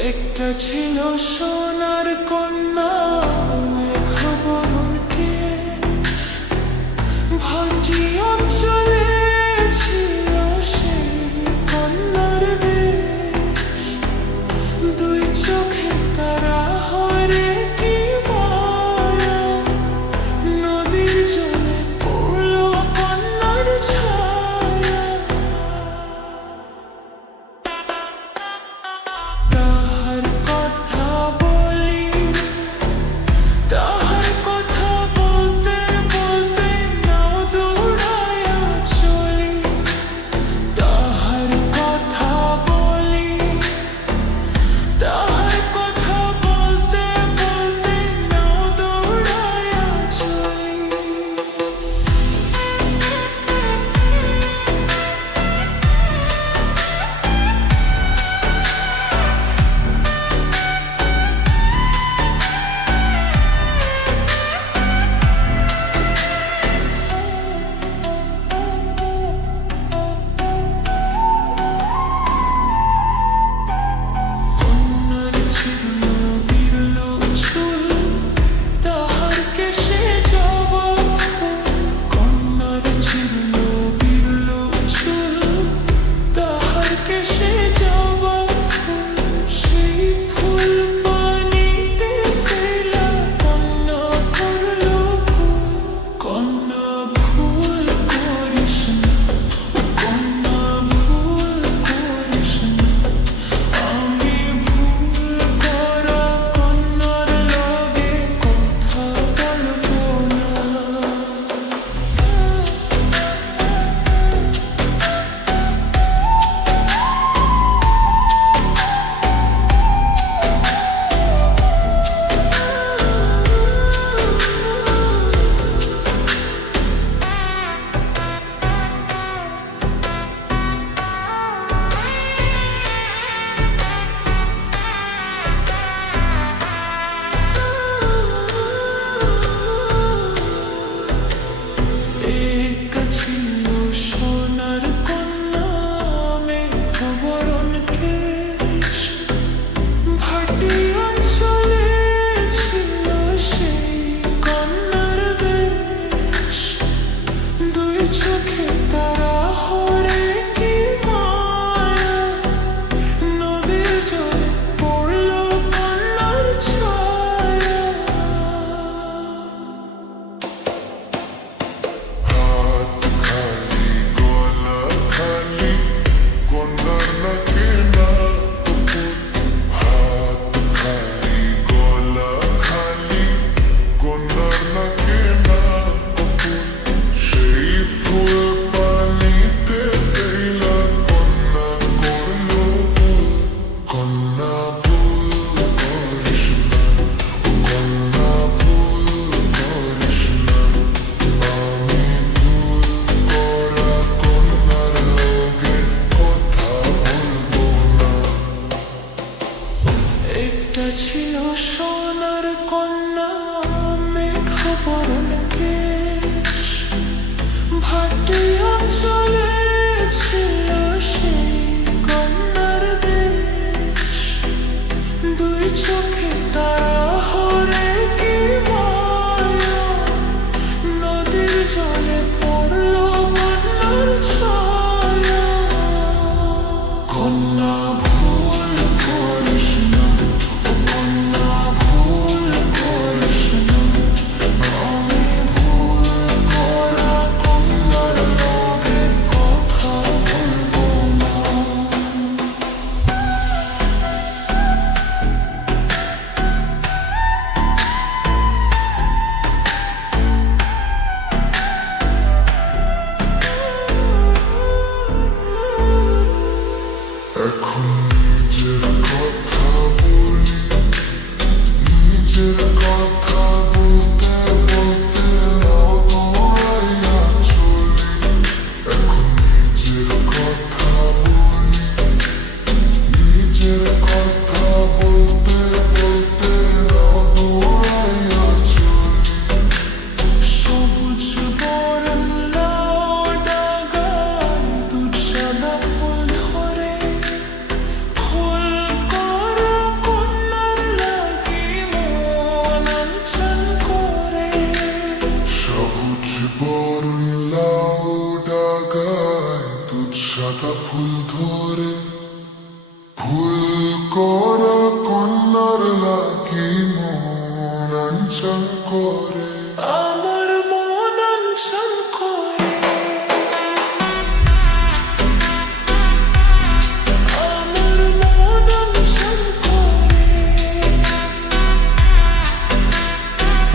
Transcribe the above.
একটা ছিল সোনার কন্যা, মেঘবরণ কেশ, ভাটি অঞ্চলে ছিল সেই কন্যার দেশ। দুই চোখে তারা হরে কি মায়া, নদীর জলে পড়ল কন্যার ছায়া। তাহার কথা বলি, তাহার কথা বলতে বলতে নাও দৌড়াইয়া চলি। তাহার কথা বলি, তাহার কথা বলতে বলতে নাও দৌড়াইয়া চলি। কন্যার ছিল বিরল চুল, তাহার কেশে জবা ফুল। কন্যার ছিল বিরল চুল, তাহার কেশে জবা ফুল। সেই ফুল পানিতে ফেলা কন্যা করল ভুল। কন্যা ভুল করিস না, কন্যা ভুল করিস না। আমি ভুল করা কন্যার লগে কথা বলবো না। একটা ছিল সোনার কন্যা, মেঘবরণ কেশ, ভাটি অঞ্চলে ছিল সেই কন্যার দেশ। দুই চোখে তারা হরে কি মায়া, নদীর জলে পড়ল কন্যার ছায়া। হাত খালি গলা খালি কন্যার নাকে না কপুর। হাত খালি গলা খালি কন্যার নাকে না কপুর। সেই ফুল পানিতে ফেলা কন্যা করল ভুল। কন্যা ভুল করিস না, কন্যা ভুল করিস না। আমি ভুল করা কন্যার লগে কথা বলবো না। একটা ছিল সোনার কন্যা, মেঘবরণ কেশ, ভাটি অঞ্চলে ছিল সেই কন্যার দেশ। দুই চোখে তারা হরে কি মায়া, নদীর জলে পড়ল কন্যার ছায়া। কন্যা ভুল করিস না, কন্যা ভুল করিস না। করা কন্যার লাগি মন অঞ্চল করে আমার